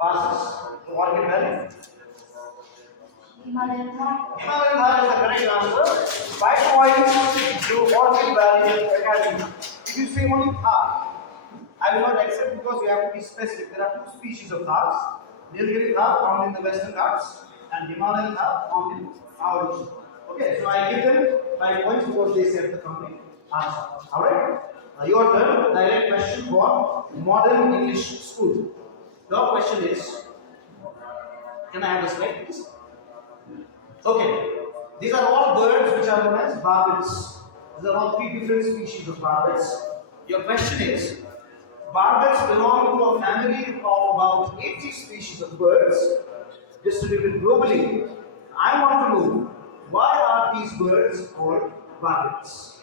passes to Orchid Valley? Himalayan Mount. Himalayan Mount is the correct answer. 5 points to Orchid Valley Academy. If you say only Thar, I will not accept because you have to be specific. There are two species of Thars. Nilgiri Thar found in the Western Ghats and Himalayan Thar found in our region. Okay, so I give them 5 points because they said the complete answer. Alright? Your turn. Direct question for modern English school. Your question is, can I have the slide please? Okay, these are all birds which are known as barbets. These are all 3 different species of barbets. Your question is, barbets belong to a family of about 80 species of birds distributed globally. I want to know, why are these birds called barbets?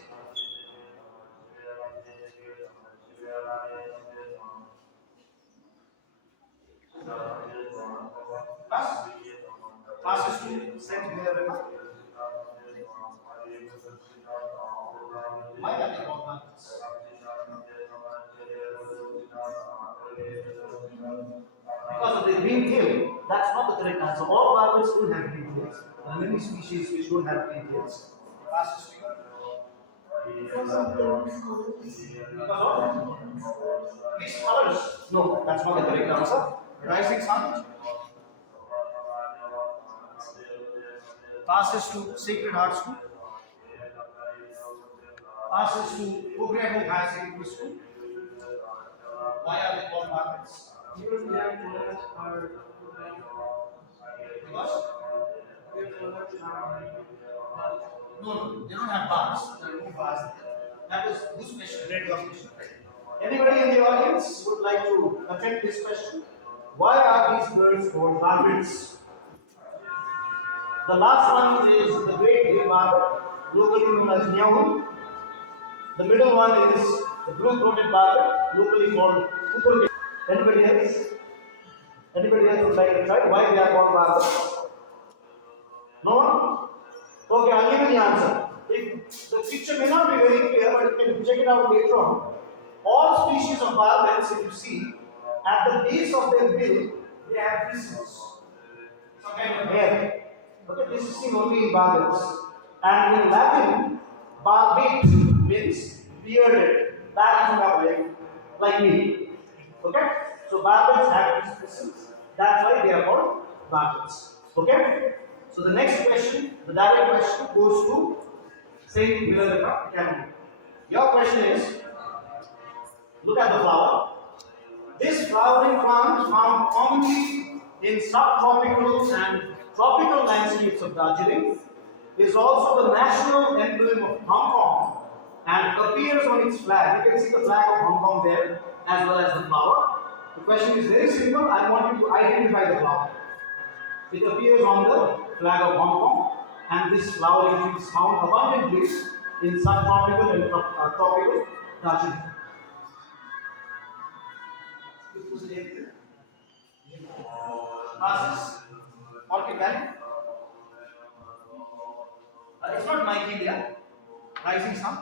Pass? Passes to Saint Helena. Why are they called barbets? Because of the green tail. That's not the correct answer. All barbets don't have green tails. There are many species which don't have green tails. Passes to Because of the school. because of mixed colors. No, that's not the correct answer. Rising sun. Passes to Sacred Heart School. Passes to Pokhriabong High Secondary School. Why are they called barbets? Because their colors are Because their colors are no, they don't have bars. There are no bars there. That was this question, grade of question. Anybody in the audience would like to attempt this question? Why are these birds called barbets? The last one is the great grey barbet, locally known as Nyahul. The middle one is the blue-throated barbet, locally called Kukurge. Anybody else? Anybody else would like to try? Why they are called barbets? No one? Okay, I'll give you the answer. If the picture may not be very clear, but you can check it out later on. All species of barbets, if you see, at the base of their bill, they have bristles. Some kind of hair. Okay, this is seen only in barbets. And in Latin, barbate means bearded. That is not like me. Okay? So barbets have these bristles. That's why they are called barbets. Okay? So the next question, the direct question goes to Saint Helena Academy. Your question is, look at the flower. This flowering plant found commonly in subtropical and tropical landscapes of Darjeeling is also the national emblem of Hong Kong and appears on its flag. You can see the flag of Hong Kong there as well as the flower. The question is very simple. I want you to identify the flower. It appears on the flag of Hong Kong, and this flowering tree is found abundantly in subtropical and tropical Darjeeling. Passes. Orchid Valley. It's not Mycelia. Rising sun.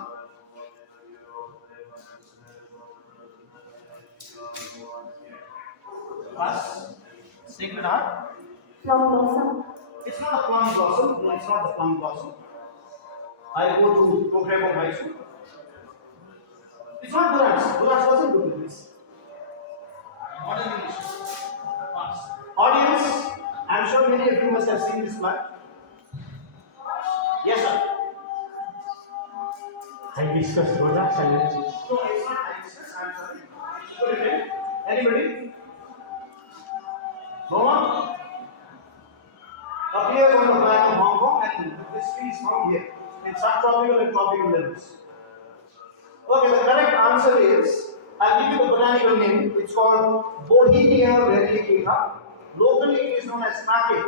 Pass. Sacred Heart. plum blossom. It's not a plum blossom. No, it's not the plum blossom. I go to Pokhriabong High School. It's not Durans. Durans wasn't doing this. Modern English. Pass. Audience, I'm sure many of you must have seen this plant. Yes, sir. Hibiscus rosa, silent. No, it's not hibiscus. I'm sorry. Good evening. Anybody? No one? Appears on the flag of Hong Kong, and this tree is found here in subtropical and tropical levels. Okay, the correct answer is, I'll give you the botanical name. It's called Bohemia variegata. Locally, it is known as Nake.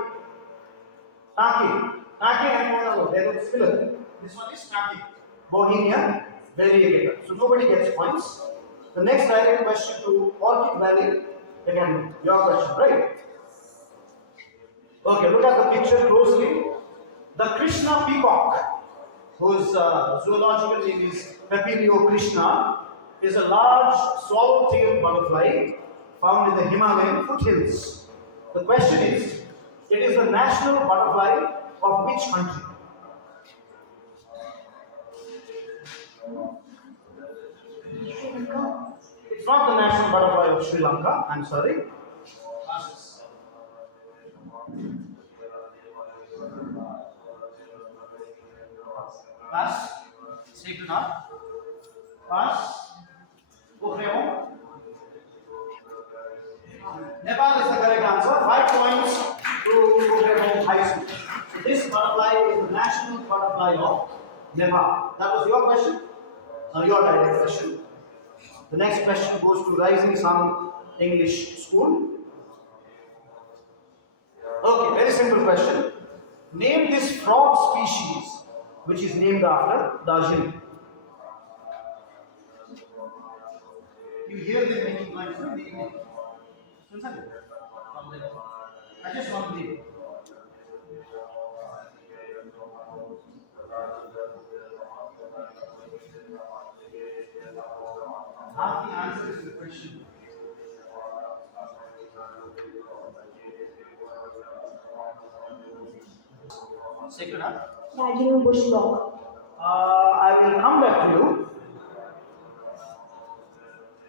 Nake and Monalo, they look similar. This one is Nake. Bohemia variegata. So nobody gets points. The next direct question to Orchid Valley, again, your question, right? Okay, look at the picture closely. The Krishna peacock, whose zoological name is Papilio Krishna, is a large swallow-tailed butterfly found in the Himalayan foothills. The question is, it is the national butterfly of which country? Sri Lanka. It's not the national butterfly of Sri Lanka, I'm sorry. Pass. Second up. Pass. Pokhriabong. Nepal is the correct answer. 5 points to Pokhriabong High School. So this butterfly is the national butterfly of Nepal. That was your question. Now your direct question. The next question goes to Rising Sun English School. Okay, very simple question. Name this frog species which is named after Darjeeling. You hear them making noise in the evening. I just want to leave. Half the answer is the question. Second up. Darjeeling bush frog. I will come back to you.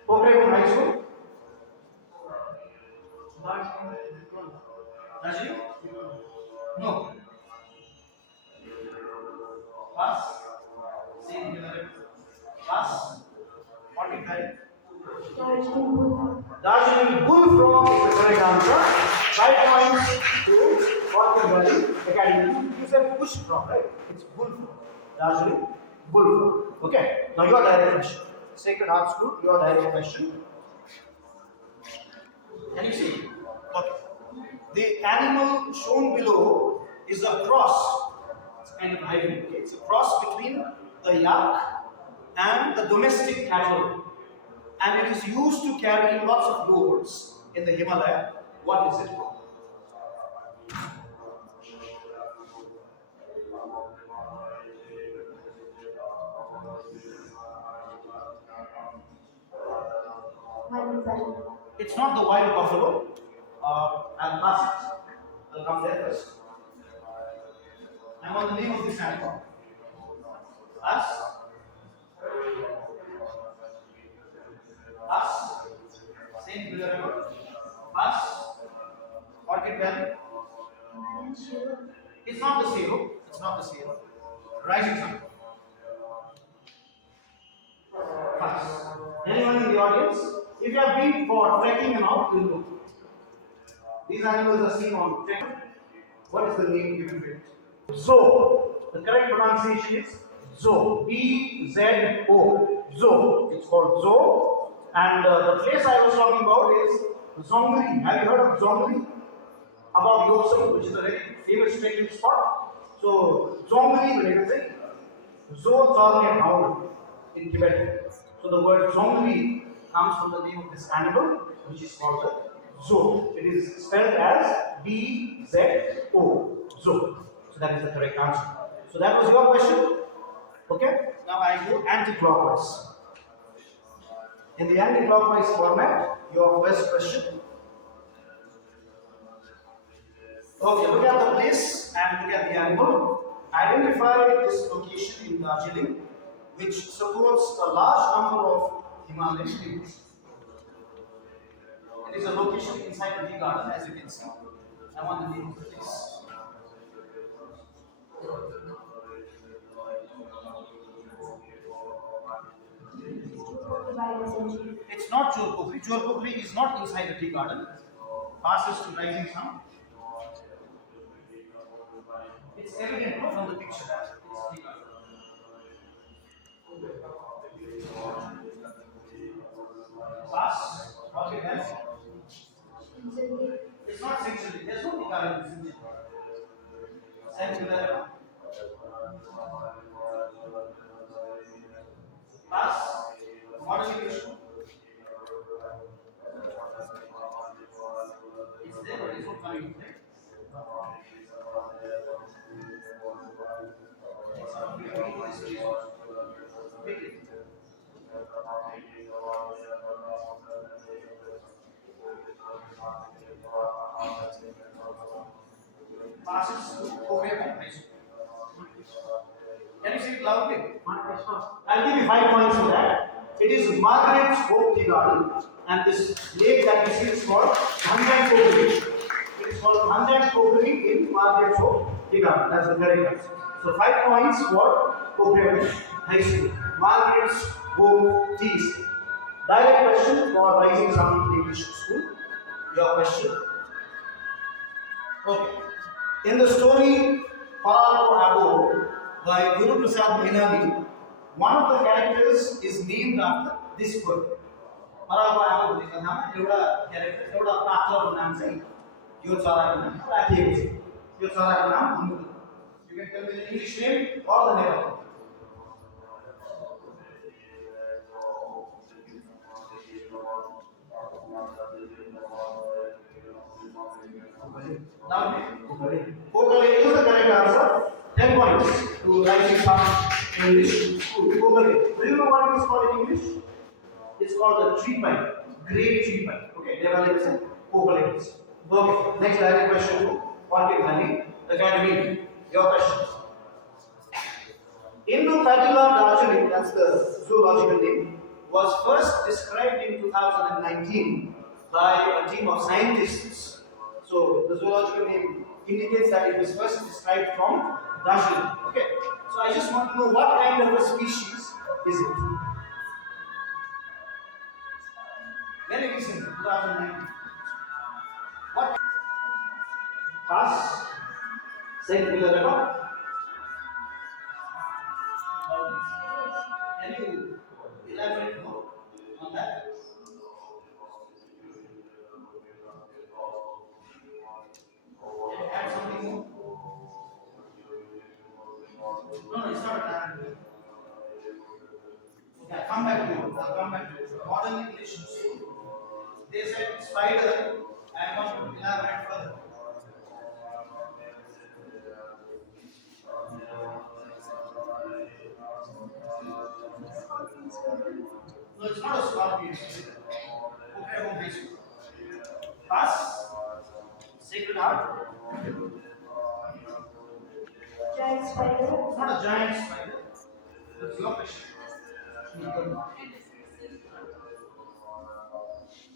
Pokhriabong High School. Darjeeling? No. Pass. See, pass. 45. Darjeeling bull. Darjeeling bullfrog is the correct answer. 5 points to Orchid Valley Academy. You said bush frog, right? It's bullfrog. Darjeeling bullfrog. Okay. Now your direct question. Sacred Heart School, your direct question. Can you see? Okay. The animal shown below is a cross. It's kind of hybrid. Okay? It's a cross between a yak and the domestic cattle. And it is used to carry lots of loads in the Himalaya. What is it called? Wild buffalo. It's not the wild buffalo. I'll pass it. I'll come there first. I want the name of this animal. Pass. Pass. Saint Villaregal. Pass. Orchid Valley. Himalayan shiro. It's not the zero. It's not the zero. Rising sun. Pass. Anyone in the audience? If you have been for trekking and all, you know. These animals are seen on trek. What is the name given to it? Zoo. The correct pronunciation is zoo. B-Z-O. Zoo. It's called zoo. And the place I was talking about is Zongri. Have you heard of Zongri? Above Yosem, which is a very famous trekking spot. So Zongri, when it is Zo Zorne Hound in Tibet. So the word Zongri comes from the name of this animal, which is called the zoo. It is spelled as B-Z-O. Zoo. So that is the correct answer. So that was your question. Okay. Now I go anti-clockwise. In the anti-clockwise format, your first question. Okay, look at the place and look at the animal. Identify this location in Darjeeling, which supports a large number of Himalayan peaks. It is a location inside the tea garden, as you can see. I want the name of the place. Wild century. It's not Chor Pokhri. Chor Pokhri is not inside the tea garden. Passes to Rising Sun. It's evident from the picture that it's tea garden. Pass. Okay, guys. Century. It's not Sinchali. There's no tea garden in Sinchali. Send Villaregal. Pass. Modification. It's there, but it's not coming in there. passes to Pokhriabong High School? Can you say it loudly? I'll give you 5 points for that. It is Margaret's Hope Tea Garden, and this lake that you see is called Bhandan Pokhri. It is called Bhandan Pokhri in Margaret's Hope Tea Garden. That's the correct answer. So 5 points for Pokhriabong High School. Margaret's Hope Tea Estate. Direct question for Rising Sun English School. Your question. Okay. In the story Pokhriabong by Guru Prasad Mainali, one of the characters is named after this word. Pokhriabong का नाम है एउटा character एउटा पात्रको नाम चाहिँ यो चराको नाम राखिएको छ. यो चराको नाम भन्नु. You can tell me the English name or the name. Now, Kokale is the correct answer. 10 points to Rising Sun English School. Kokale. Do you know what it is called in English? It's called the tree pine. Great tree pine. Okay, they will listen. Kokale. Okay, next direct question to Vanue Academy. Your question. Indo-Padilla Darjeeling, that's the zoological name, was first described in 2019 by a team of scientists. So the zoological name indicates that it was first described from Darjeeling. Okay. So I just want to know what kind of a species is it? Very recent, 2019. What? Pass. Second pillar record. Can you elaborate more on that? Can you add something more? No, it's not that. Yeah, come back to you. I'll come back to you. Modern English school. They said spider. I want to elaborate further. No, it's not a scorpion. Pokhriabong High School. Pass. Sacred Heart. Giant spider. It's not a giant spider. That's your question.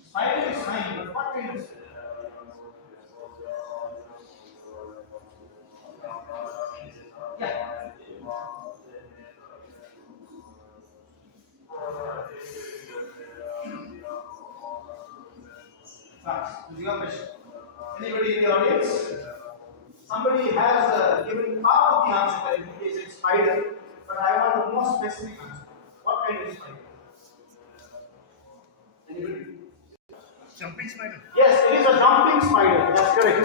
Spider is fine, but what kind of spider? Yeah. Pass. This is your question. Anybody in the audience? Somebody has given half of the answer that indicates it's spider, but I want a more specific answer. What kind of spider? Anybody? Jumping spider. Yes, it is a jumping spider. That's correct.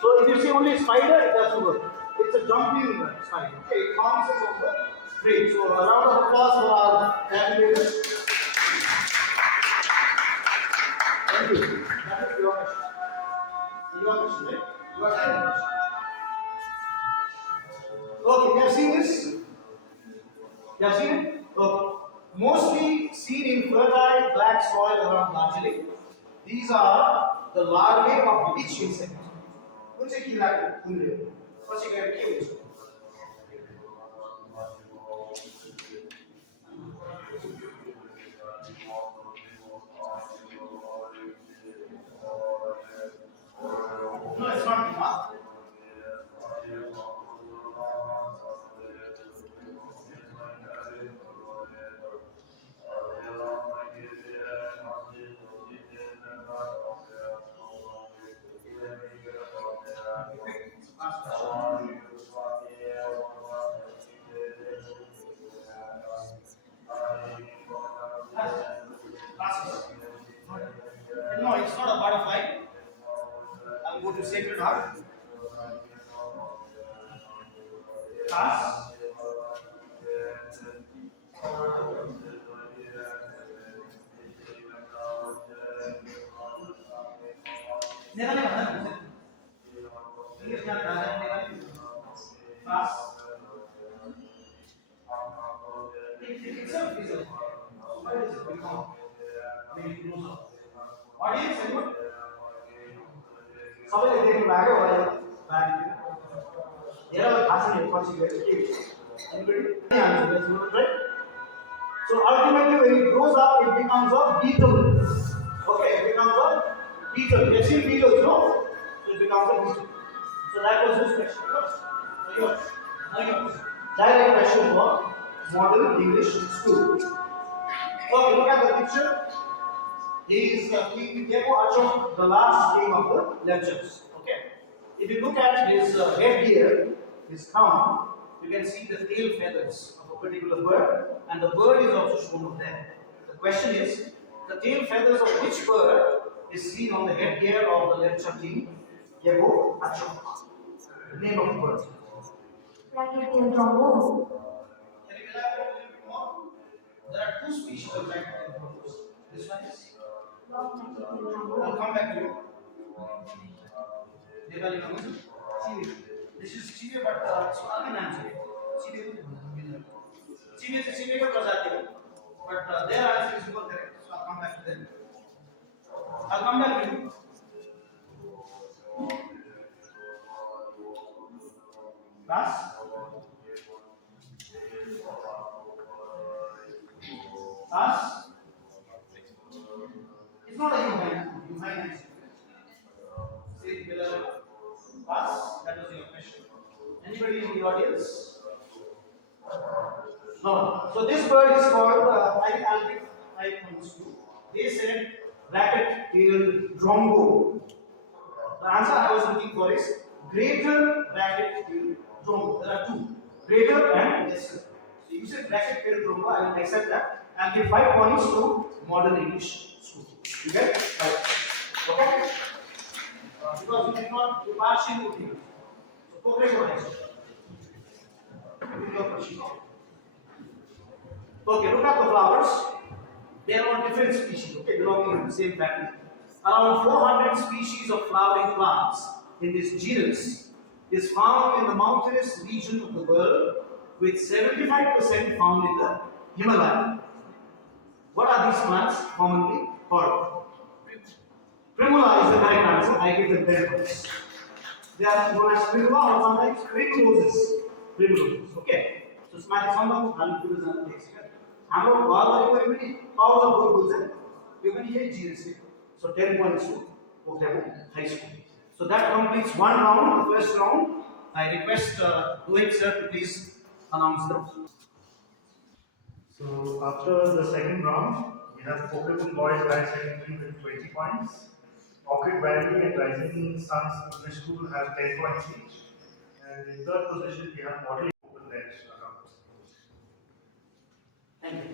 So if you see only spider, it doesn't work. It's a jumping spider. Okay, it bounces on the tree. So a round of applause for our tabulator. Thank you. That is your question. Your question, right? Your question. Okay, you have seen this? You have seen it? Okay. Mostly seen in fertile black soil around Darjeeling. These are the larvae of which insect? Which is the First you get cute. No, it's not moth. No, it's not a butterfly. I'll go to Sacred Heart. Pass. Never, never, never. English not never. Pass. It itself is a. Why is it become? Audience, anyone? Somebody take back or back. There are fascinating consequences. Anybody? Any answer? Let's go right. So ultimately, when it grows up, it becomes a beetle. Okay, it becomes a beetle. You've seen beetles, no? So it becomes a beetle. So that was his question. So yours. Now yours. Direct question for model English school. Okay, look at the picture. He is he gave Achok the last king of the lectures. Okay. If you look at his headgear, his crown, you can see the tail feathers of a particular bird, and the bird is also shown over there. The question is, the tail feathers of which bird is seen on the headgear of the lecture king, Yebo Achok? The name of the bird. Racket tail trombone. Can you elaborate a little bit more? There are two species of racket-tailed trombone. This one is. Long racket tail I'll trombone. come back to you. Devali comes. Chive. This is chive, but it's not an answer. Chive. Chive is chive का प्रजाति है. But their answer is not correct. So I'll come back to them. I'll come back to you. Class. Class. It's not a human. Human answer. See, class. That was your question. Anybody in the audience? No. So this bird is called, I'll give 5 points to. They said racket-tailed drongo. The answer I was looking for is greater racket-tailed drongo. There are two, greater and lesser. So you said racket-tailed drongo, I will accept that. I'll give 5 points to modern English school. You get? Right. Okay? Because you did not, you partially looking. So, Pokhriabong. Your question. Okay, look at the flowers. They are on different species, okay, belonging to the same family. Around 400 species of flowering plants in this genus is found in the mountainous region of the world, with 75% found in the Himalaya. What are these plants commonly called? Primula is the correct answer. I give them 10 points. They are known as primula or sometimes primroses. Primroses, okay. So, smart is on the I'll do this next. हाम्रो घरभरि पनि पाउँछ बुलबुल चाहिँ यो पनि यही जिनिस हो. So 10 points to Pokhriabong High School. So that completes one round, the first round. I request Rohit sir to please announce them. So after the second round, we have Pokhriabong Boys Higher Secondary with 20 points. Orchid Valley and Rising Suns English School have 10 points each. And in third position, we have Model Open Their accounts. Thank you.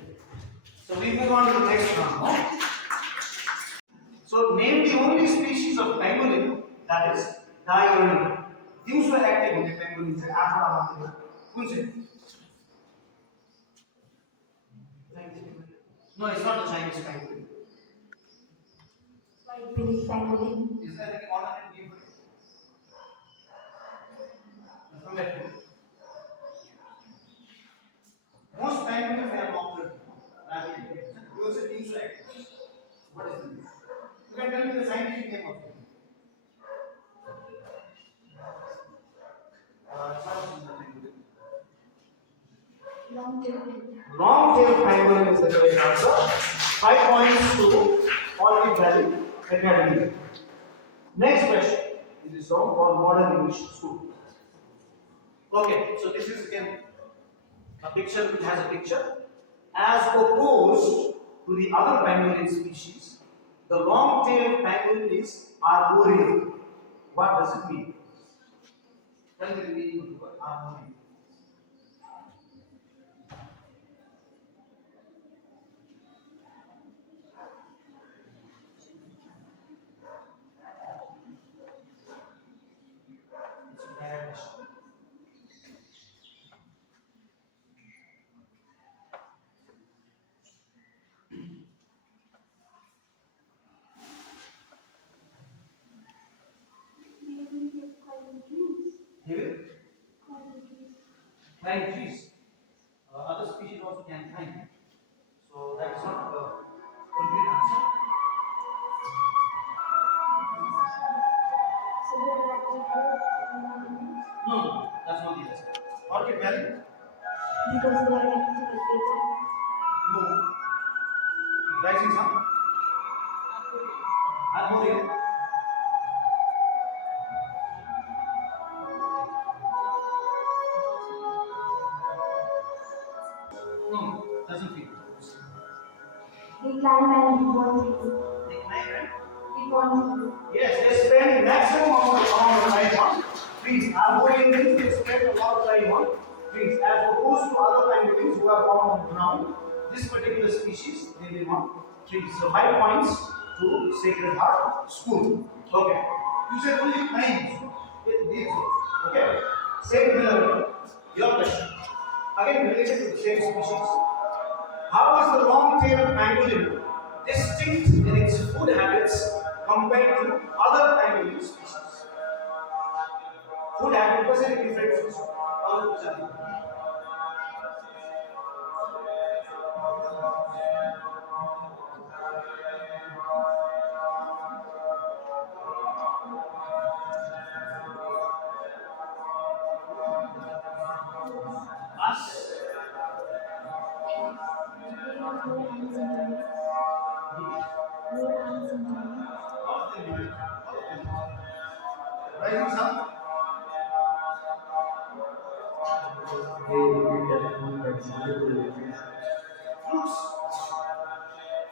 So we move on to the next round. So name the only species of pangolin that is diurnal. दिउँसो active हुने penguin चाहिँ आठवटा मात्र कुन चाहिँ? No, it's not a Chinese pangolin. White-bellied pangolin. Is there any alternate name for it? From that one. Most pangolins are nocturnal. You also diउँसो active. What is the name? You can tell me the scientific name of it. Long-tailed pangolin is the correct answer. 5 points to Orchid Valley Academy. Next question. It is from for modern English school. Okay, so this is again a picture which has a picture. As opposed to the other pangolin species, the long-tailed pangolin is arboreal. What does it mean? Tell me the meaning of the word arboreal. It's a bad question. Here, climb trees. Other species also can climb. So that is not the complete answer. So they're like No, that's not is there anything equator? No. Rising sun? Arboreal? No, doesn't fit. They climb and leap on trees. They climb and Leap on trees. yes, they spend maximum amount of time on trees. Arboreal means they spend a lot of time on trees as opposed to other pangolins who are found on ground. This particular species they live on trees. So 5 points to Sacred Heart School. Okay. You said only climbs. It leaves it. Okay. Same Miller. Your question. Again related to the same species. How is the long-tailed pangolin distinct in its food habits compared to other pangolin species? Food habit was a difference. Us. They have no hands and legs. No hands and legs. All of them. All of them. Rising sun. They eat the food that's suitable. Fruits.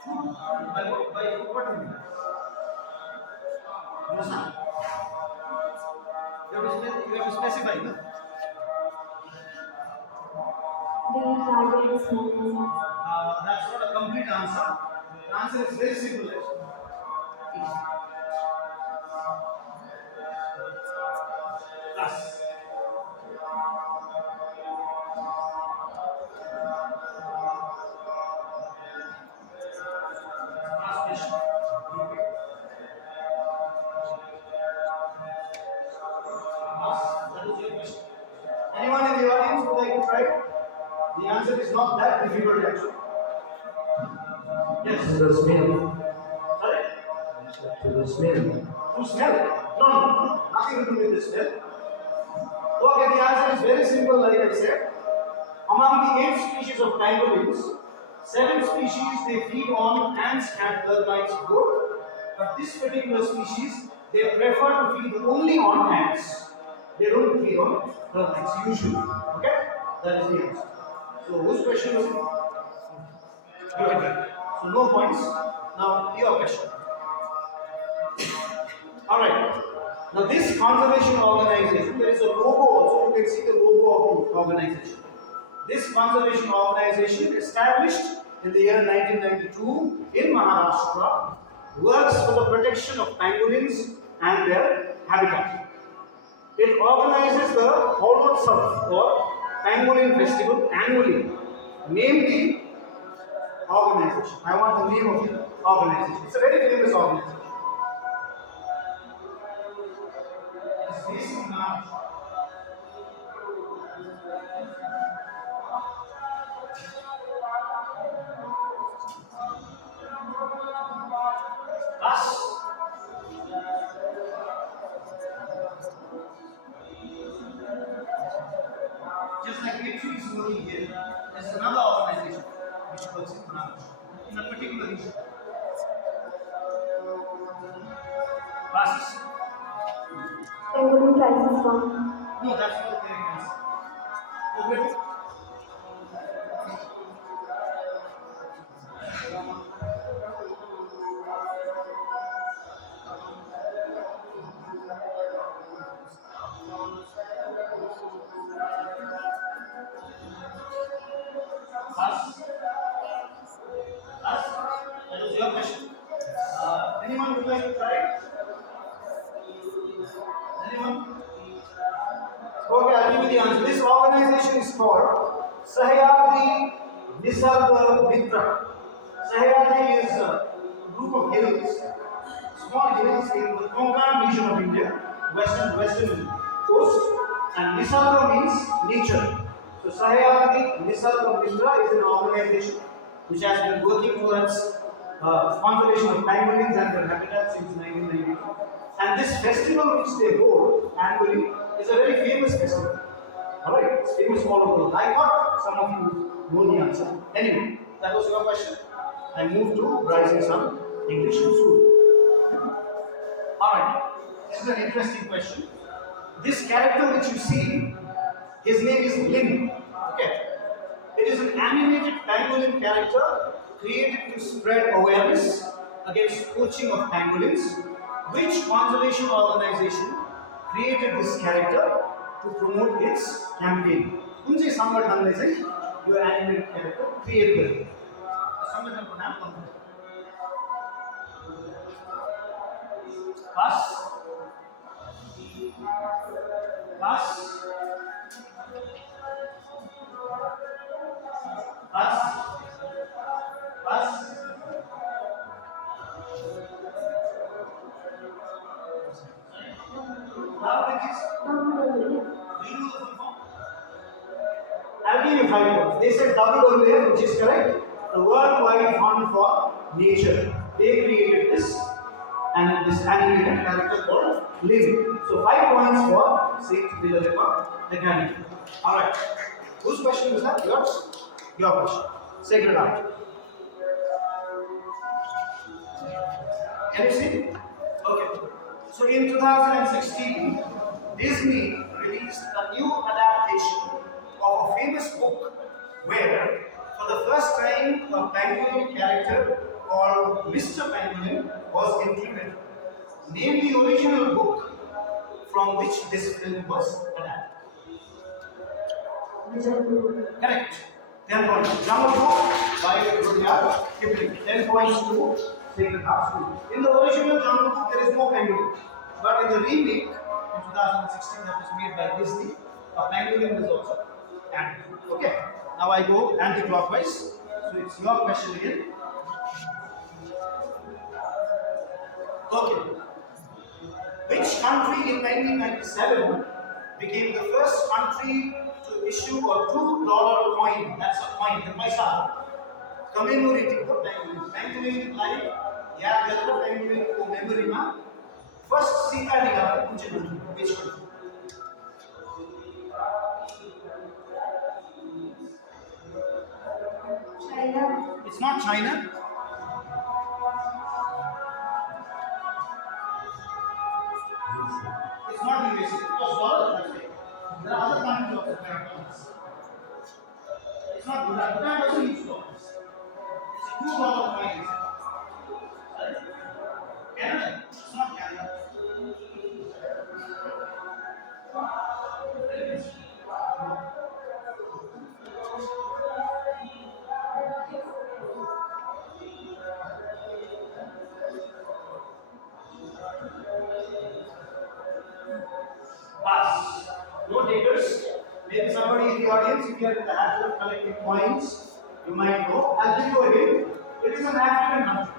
Fruit. By what do you mean? Understand? You have to specify, no? They eat larvae and small insects. That's not a complete answer. The answer is very simple. Plus. Last question. That is your question. Anyone in the audience would like to try? The answer is not that difficult actually. Yes. To the smell. Sorry? To the smell. To smell? No. Nothing to do with the smell. Okay, the answer is very simple, like I said. Among the 8 species of pangolins, 7 species they feed on ants and termites both. But this particular species, they prefer to feed only on ants. They don't feed on termites usually. Okay? That is the answer. So whose question was it? Good. So no points. Now your question. Alright. Now this conservation organization, there is a logo also. You can see the logo of the organization. This conservation organization, established in the year 1992 in Maharashtra, works for the protection of pangolins and their habitat. It organizes the Holotsav or Pangolin Festival annually. Name the organization. I want the name of the organization. It's a very famous organization. It's based in Maharashtra. Thus, just like Italy is working here, there's another organization which works in Maharashtra, in a particular region. Passes? Pangolin crisis fund. No, that's not the answer. Okay. Pass. Pass. That is your question. Anyone would like to try? Anyone? Okay, I'll give you the answer. This organization is called Sahyadri Nisarga Mitra. Sahyadri is a group of hills, small hills in the Konkan region of India, western coast, and Nisarga means nature. So Sahyadri Nisarga Mitra is an organization which has been working towards conservation of pangolins and their habitat since 1992. And this festival which they hold annually is a very famous festival. Alright, it's famous all over the world. I thought some of you know the answer. Anyway, that was your question. I move to Rising Sun English School. Alright, this is an interesting question. This character which you see, his name is Lin. Okay. It is an animated pangolin character created to spread awareness against poaching of pangolins. Which conservation organization created this character to promote its campaign? कुन चाहिँ सङ्गठनले चाहिँ यो animated character create गर्यो? सङ्गठनको नाम के हो? पास पास पास पास Now it is. Do you know the full form? I'll give you 5 points. They said WWF, which is correct. The Worldwide Fund for Nature. They created this and this animated character called Lin. So 5 points for Saint Villaleva Academy. Alright. Whose question is that? Yours? Your question. Second it out. Can you see? Okay. So in 2016, Disney released a new adaptation of a famous book where, for the first time, a pangolin character called Mr. Pangolin was included. Name the original book from which this film was adapted. Correct. 10 points. Jungle Book by Rudyard Kipling. 10 points to Sacred Heart School. In the original Jungle Book, there is no pangolin. But in the remake, in 2016, that was made by Disney, a pangolin is also added. Okay. Now I go anti-clockwise. So it's your question again. Okay. Which country in 1997 became the first country to issue a $2 coin? That's a coin, the paisa, commemorating the pangolin. Pangolin like yaad garera pangolin ko memory ma first sika nikala which country? Which country? China. It's not China. It's not USA. It was dollar. That's right. There are other countries also paying dollars. It's not Bhutan. Bhutan doesn't use dollars. It's a $2 coin. Sorry? Canada. It's not Canada. Pass. No takers. Maybe somebody in the audience, if you are in the habit of collecting coins, you might know. I'll give you a hint. It is an African country.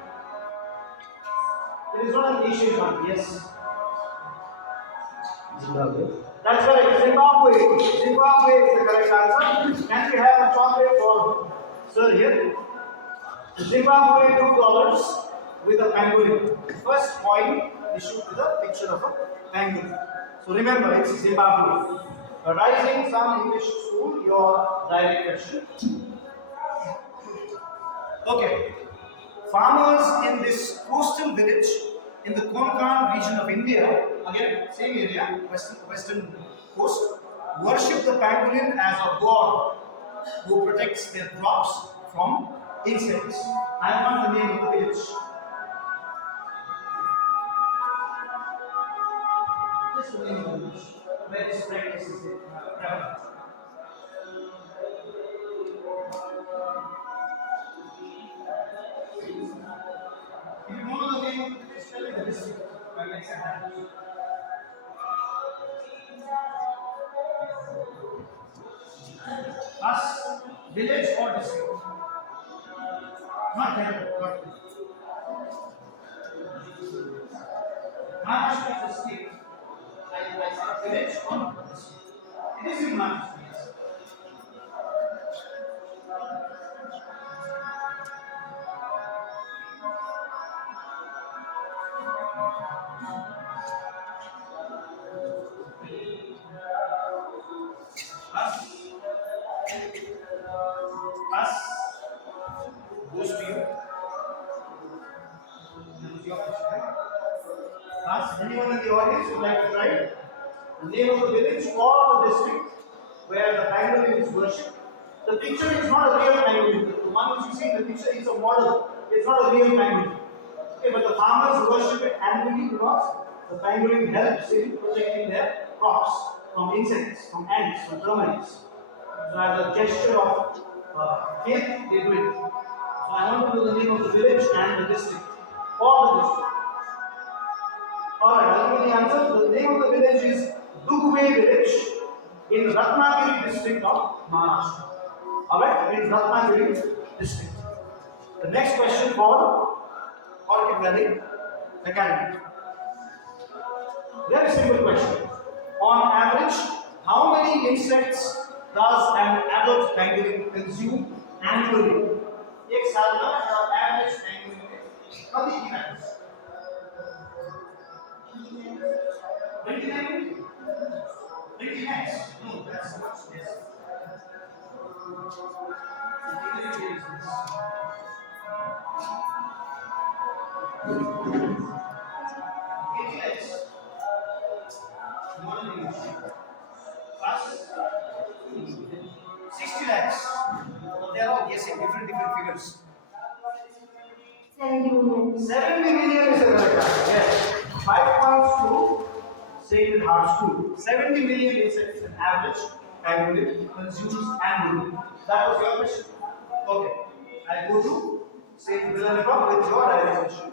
It is not an Asian country. Yes. Zimbabwe. That's correct. Zimbabwe. Zimbabwe is the correct answer. Can we have a chocolate for sir here? Zimbabwe $2 with a pangolin. First coin issued with a picture of a pangolin. So remember, it's Zimbabwe. A Rising Sun English School, your direct question. Okay. Farmers in this coastal village in the Konkan region of India, again, same area, western coast, worship the pangolin as a god who protects their crops from insects. I want the name of the village. Just the name of the village where this practice is prevalent. If you don't know the name of the village, tell me the district. I can accept that. Us, village or district? Not Kerala, not Maharashtra is a state. Like village or not district? It is in Maharashtra. Yes. Us. goes to you. This is your question, right? Ask anyone in the audience who would like to try the name of the village or the district where the pangolin is worshipped. The picture is not a real pangolin. The one which you see in the picture is a model. It's not a real pangolin. Okay, but the farmers worship it annually because the pangolin helps in protecting their crops from insects, from ants, from termites. So as a gesture of faith, they do it. So I want to know the name of the village and the district or the district. Alright, I'll give you the answer. The name of the village is Dugwe village in Ratnagiri district of Maharashtra. Alright, it is Ratnagiri district. The next question for Orchid Valley Academy. Very simple question. On average, how many insects does an adult pangolin consume annually? एक साल में average pangolin कितनी खाते हैं? 29? 29? No, that's not yes. 80 lakhs. Not an issue. Plus 60 lakhs. So they are all guessing different figures. 70 million. 70 million is a correct answer. Yes. 5 points to Sacred Heart School. 70 million insects on average annually consumes annually. That was your question. Okay. I go to Saint Villanova with your realization.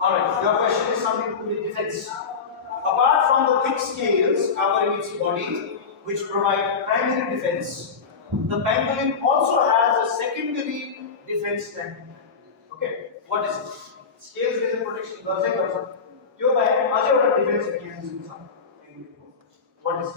Alright, your question is something to do with defense. Apart from the thick scales covering its body, which provide primary defense, the pangolin also has a secondary defense technique. Okay, what is it? Scales is a protection. Your defense mechanism. What is it?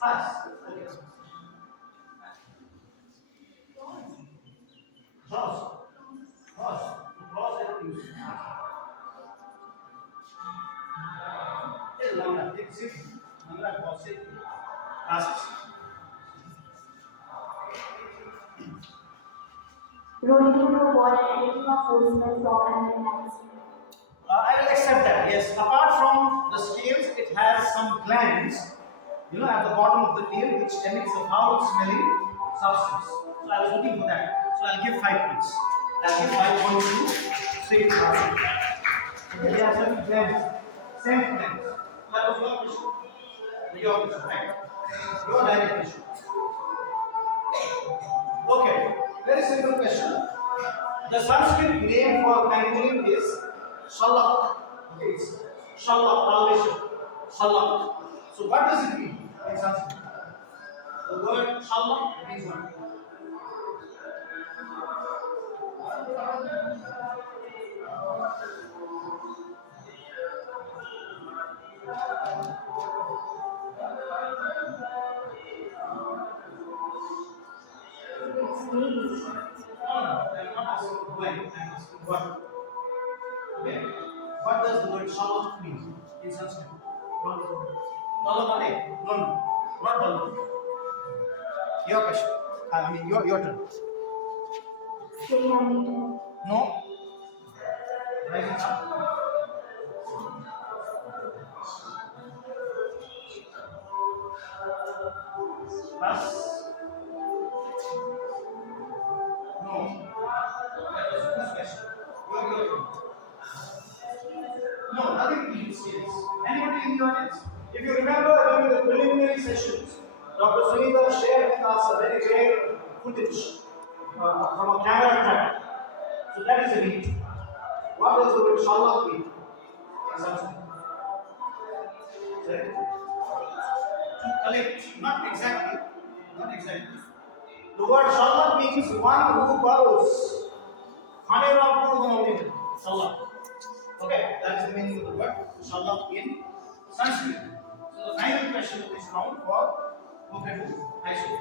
Fast. Claws. Claws. Claws are used. It's long. It's safe. Number of safe. Fast. Rolling into a ball and taking a forceable from an animal. I will accept that. Yes. Apart from the scales, it has some glands. At the bottom of the tail, which emits a foul-smelling substance. So I was looking for that. So I'll give 5 points. I'll give 5 points to say it fast. Okay, there are certain glands, scent glands. That was your question. Your question, right? Your direct question. Okay, very simple question. The Sanskrit name for pangolin is Shalak. Okay, it's Shalak, Talvesham. Shalak. So what does it mean in Sanskrit? The word Shalak means what? I'm not asking when, I'm asking what. Okay? What does the word Shalak mean in Sanskrit? Talamale? No. Not Talamale. Your question. I mean, your turn. No. Rising up. Plus. No. That was this question. Your turn. No, nothing to do skills. Anybody in the audience? If you remember during the preliminary sessions, Dr. Sunita shared with us a very rare footage from a camera trap. So that is a meat. What does the word Shalak mean? In Sanskrit. Sorry? To collect, not exactly, not exactly. The word Shallat means one who borrows. Shallat. Okay, that is the meaning of the word Shallat in Sanskrit. So the final question of this round for Pokhriabong High School.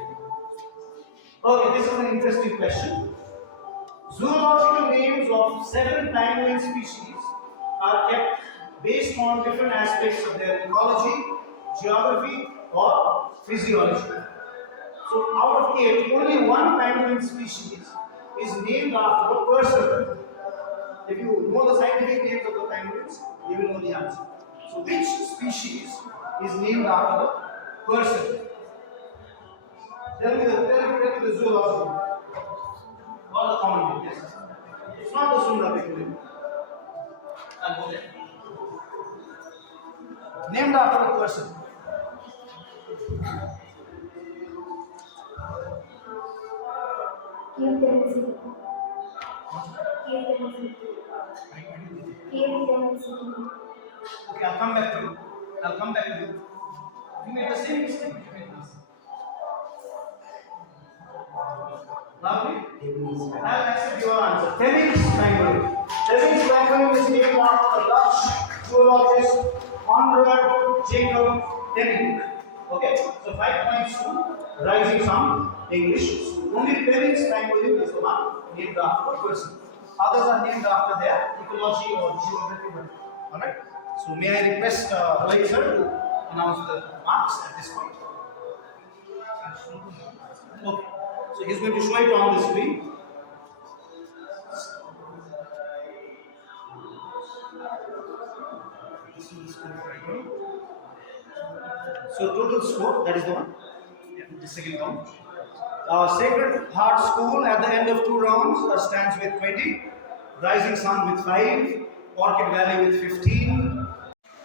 Okay, this is an interesting question. Zoological names of several penguin species are kept based on different aspects of their ecology, geography, or physiology. So, out of 8, only one penguin species is named after a person. If you know the scientific names of the penguins, you will know the answer. So, which species is named after the person? Tell me the zoology. Or the common name, yes. It's not the Sunda people. I'll go there. Named after a person. Cave density. Cave density. Cave density. Okay, I'll come back to you. I'll come back to you. You made the same mistake. Lovely. I'll accept your answer. Fleming's penguin. Fleming's penguin is named after the Dutch zoologist Conrad Jacob Fleming. Okay, so 5 points to rising some English. Only Fleming's penguin is the one named after a person. Others are named after their ecology or geography. Alright. So may I request Roy sir to announce the marks at this point? Okay. So he's going to show it on the screen. So total score, that is the one. Yeah, the second count. Sacred Heart School at the end of 2 rounds stands with 20. Rising Sun with 5. Orchid Valley with 15.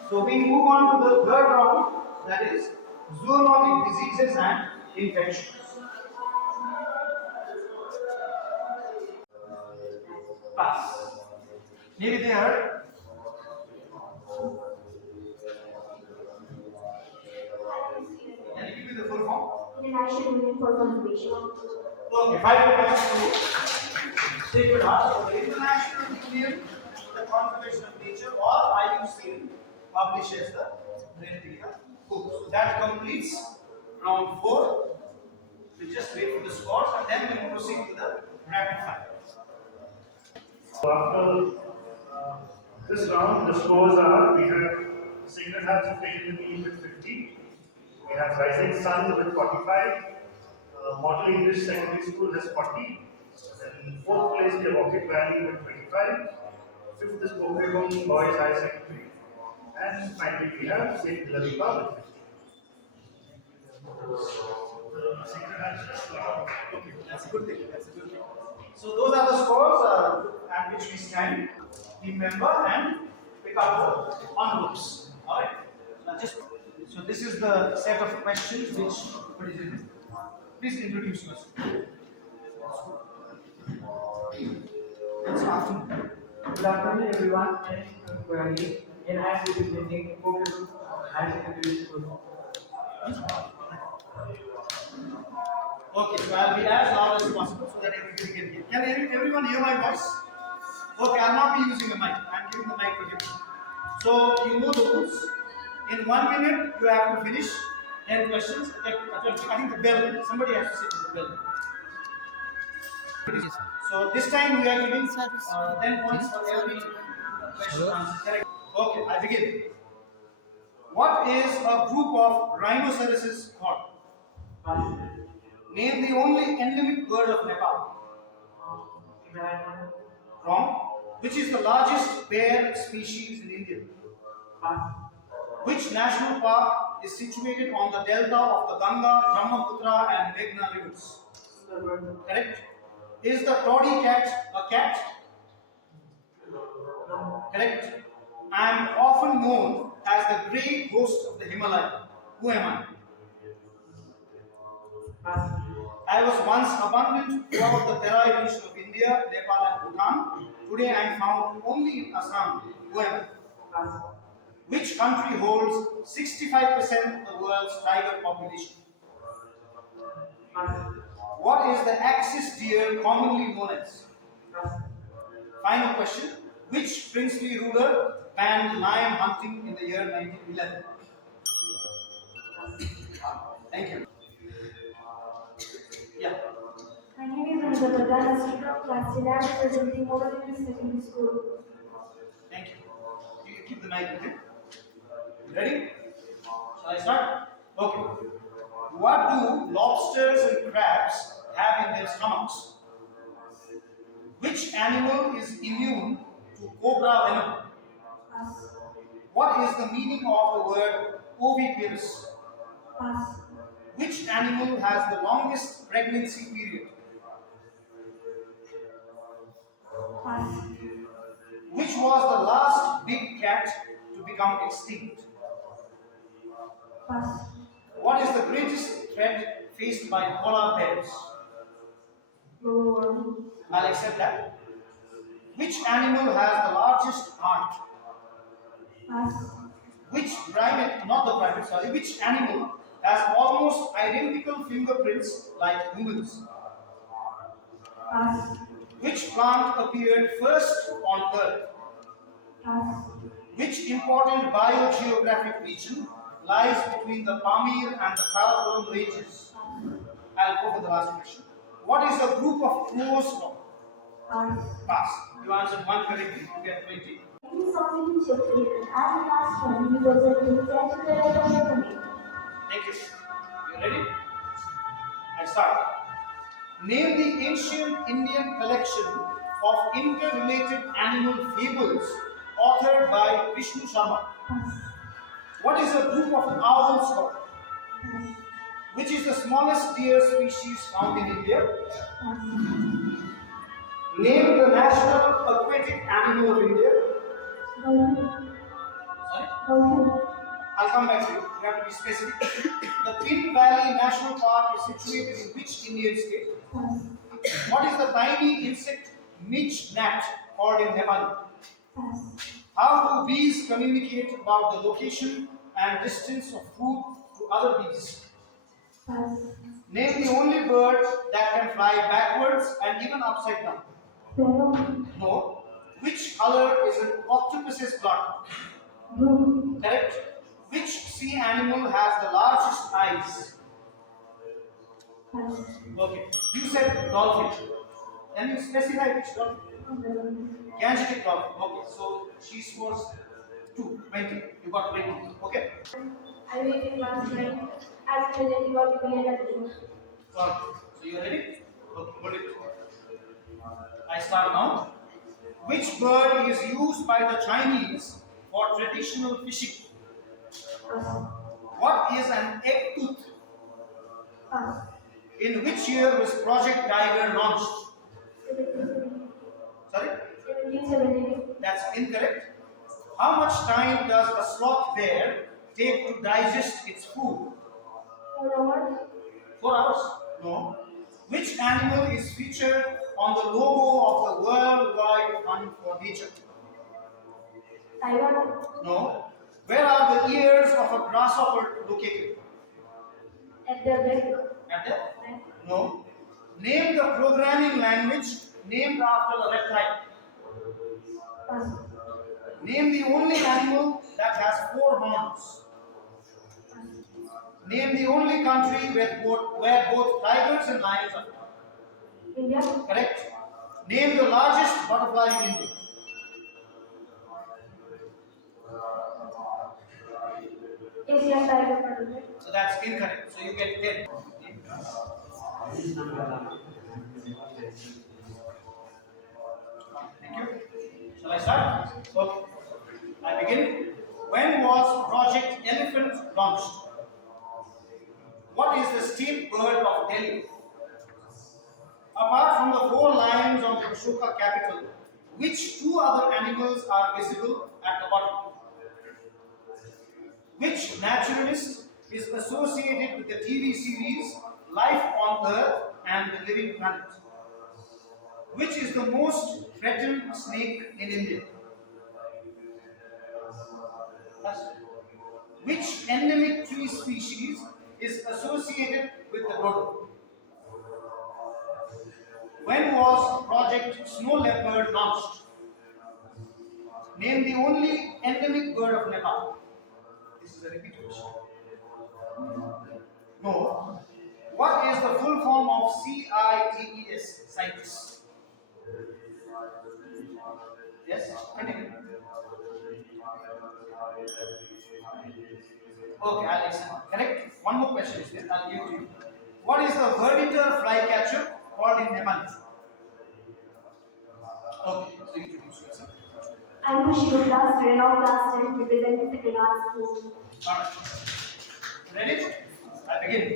So we move on to the third round, that is zoonotic diseases and infections. Pass. Maybe they heard. Can you give me the full form? International Union for Conservation of Okay, 5 points to Sacred Heart. So the International Union for the Conservation of Nature, or IUCN, publishes the British book. So that completes round 4. We just wait for the scores and then we will proceed to the rapid fire. So after this round, the scores are: we have Sacred Hearts have taken the lead with 50. We have Rising Sun with 45. Model English Secondary School has 40. Then 4th place we have Orchid Valley with 25. 5th is Pokhriabong Boys High Secondary. And finally we have St. Hilaripa with 50. Sacred Hearts. Okay, that's a good thing. That's a good thing. So those are the scores at which we stand. Remember and pick up the envelopes. All right. Now so this is the set of questions which. What is it? Please introduce yourself. It's afternoon. Good afternoon, everyone. I am Vanue, and I am representing Pokhriabong High Secondary School. Okay, so I'll be as loud as possible so that everybody can hear. Can everyone hear my voice? Okay, I'll not be using the mic. I'm giving the mic to him. So you know the rules. In 1 minute, you have to finish 10 questions. I think the bell. Somebody has to sit with the bell. So this time we are giving 10 points for every question answered correct. Okay, I begin. What is a group of rhinoceroses called? Name the only endemic bird of Nepal. Wrong. Which is the largest bear species in India? Which national park is situated on the delta of the Ganga, Brahmaputra and Meghna rivers? Correct. Is the tawny cat a cat? Correct. I am often known as the great ghost of the Himalaya. Who am I? I was once abundant throughout the Terai region of India, Nepal and Bhutan. Today I am found only in Assam. Who am I? Which country holds 65% of the world's tiger population? Pass. What is the axis deer commonly known as? Pass. Final question. Which princely ruler banned lion hunting in the year 1911? Thank you. Yeah. My name is Anjabata, a student of class 11 representing Model Secondary School. Thank you. You keep the mic with you. Ready? Shall I start? Okay. What do lobsters and crabs have in their stomachs? Which animal is immune to cobra venom? Pass. What is the meaning of the word oviparous? Pass. Which animal has the longest pregnancy period? Pass. Which was the last big cat to become extinct? Pass. What is the greatest threat faced by polar bears? Global warming. I'll accept that. Which animal has the largest heart? Pass. Which primate, not the primate, sorry, which animal has almost identical fingerprints like humans? Pass. Which plant appeared first on Earth? Pass. Which important biogeographic region lies between the Pamir and the Karakoram ranges? I'll go for the last question. What is a group of crows called? Pass. Pass. You answered one correctly, you get 20. He is something Chakri and last one he was a research. Thank you. You ready? I start. Name the ancient Indian collection of interrelated animal fables authored by Vishnu Sharma. Pass. What is a group of owls called? Pass. Which is the smallest deer species found in India? Pass. Name the national aquatic animal of India. Value. Sorry? Value. I'll come back to you. You have to be specific. The Pin Valley National Park is situated in which Indian state? Pass. What is the tiny insect midge gnat called in Nepali? Pass. How do bees communicate about the location and distance of food to other bees? Pass. Name the only bird that can fly backwards and even upside down. Sparrow. No. Which color is an octopus's blood? Blue. Correct. Which sea animal has the largest eyes? Pass. Okay. You said dolphin. Can you specify which dolphin? Gangetic dolphin. Okay. So she scores 20. You got 20. Okay. I will in class 9 as presenting what you can do. So you ready? Okay. Hold it. I start now. Which bird is used by the Chinese for traditional fishing? Pass. What is an egg tooth? Pass. In which year was Project Tiger launched? 1770. Sorry? 1770. That's incorrect. How much time does a sloth bear take to digest its food? 4 hours. 4 hours? No. Which animal is featured on the logo of the Worldwide Fund for Nature? Tiger. No. Where are the ears of a grasshopper located? At the back. At the? No. Name the programming language named after a reptile. Pass. Name the only animal that has 4 horns. Name the only country where both tigers and lions are found. India. Correct. Name the largest butterfly in India. Asian tiger butterfly. So that's incorrect. So you get 10. Thank you. Shall I start? Okay. I begin. When was Project Elephant launched? What is the state bird of Delhi? Apart from the 4 lions of the Ashoka capital, which 2 other animals are visible at the bottom? Which naturalist is associated with the TV series Life on Earth and the Living Planet? Which is the most threatened snake in India? Which endemic tree species is associated with the dodo? When was Project Snow Leopard launched? Name the only endemic bird of Nepal. This is a repeat question. No. What is the full form of CITES? CITES. Yes? Continue. Okay, I'll explain. Correct? One more question is there. I'll give it to you. What is the verditor flycatcher called in Nepal? Okay, so introduce yourself. I'm Kushika class, renowned class 10, representing second art school. Alright. Ready? I begin.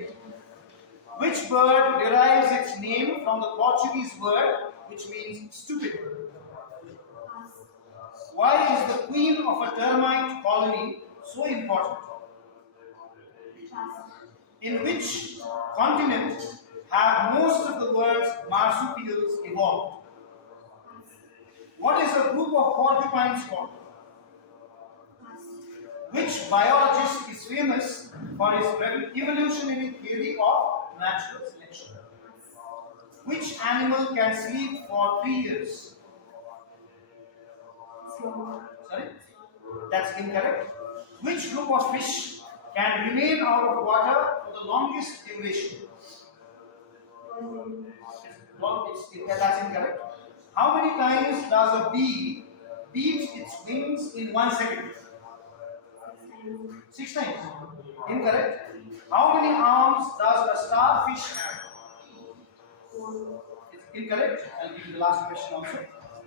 Which bird derives its name from the Portuguese word which means stupid? Why is the queen of a termite colony so important? In which continent have most of the world's marsupials evolved? What is a group of porcupines called? Which biologist is famous for his evolutionary theory of natural selection? Which animal can sleep for 3 years? Sorry? That's incorrect. Which group of fish can remain out of water for the longest duration? That's incorrect. How many times does a bee beat its wings in 1 second? 6 times. Incorrect. How many arms does a starfish have? It's incorrect. I'll give you the last question also.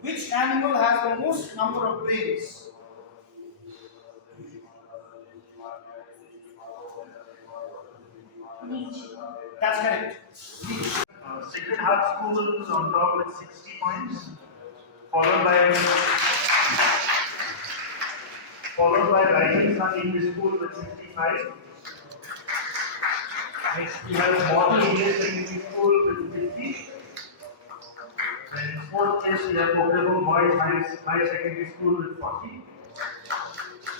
Which animal has the most number of brains? Leech. That's correct. Leech. Sacred Heart School on top with 60 points, followed by Rising Sun English School with 65. Next we have Model English Secondary School with 50. And fourth place we have Pokhriabong Boys High Secondary School with 40.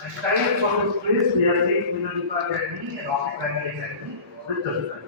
And tied for this place we have St. Minerva Academy and Office Academy with 35.